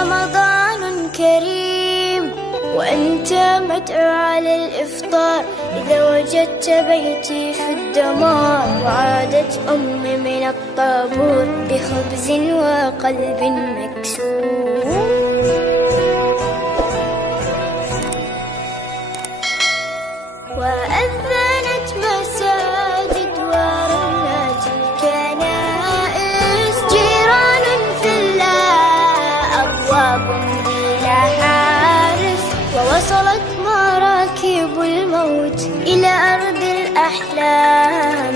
رمضان كريم وأنت مدعو على الإفطار، إذا وجدت بيتي في الدمار وعادت أمي من الطابور بخبز وقلب مكسور. وأذنت مساجد ورنت الكنائس، جيران في الله أبواب بلا حارس، ووصلت مراكب الموت إلى أرض الأحلام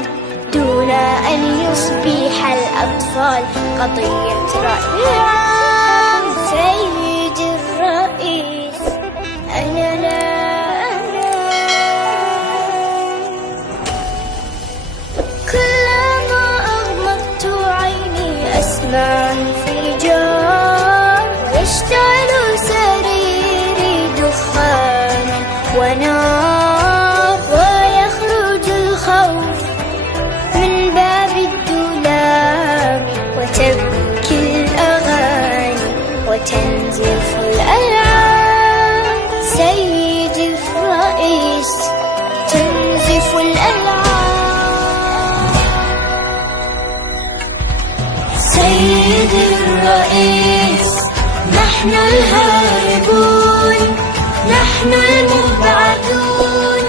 دون أن يصبح الأطفال قضية رأي عام. سيدي الرئيس أنا لا أسمع انفجار ويشتعل سريري دخانا ونار، ويخرج الخوف من باب الدولاب وتبكي الأغاني وتنزف الألعاب. سيدي الرئيس تنزف الألعاب. سيدي الرئيس نحن الهاربون، نحن المبعثون،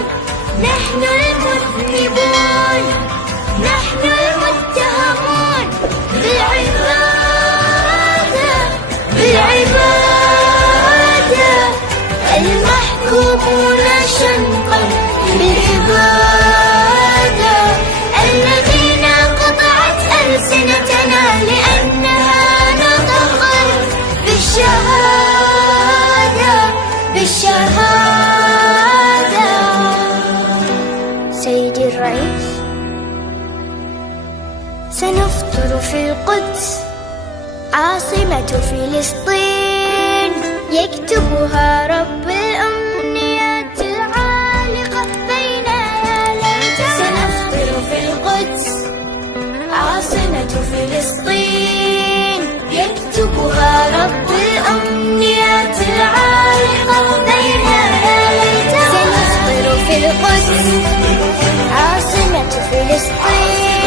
نحن المذنبون، نحن المتهمون بالعبادة، بالعبادة، المحكومون شنقا بالإبادة، الذين قطعت ألسنتنا لأنها نطقت بالشهادة، بالشهادة. سيدي الرئيس سنفطر في القدس عاصمة فلسطين، يكتبها رب الأمنيات العالقة بين يدينا. سنفطر في القدس عاصمة فلسطين، يكتبها رب الأمنيات العالقة بين يدينا. سنفطر في القدس عاصمة فلسطين،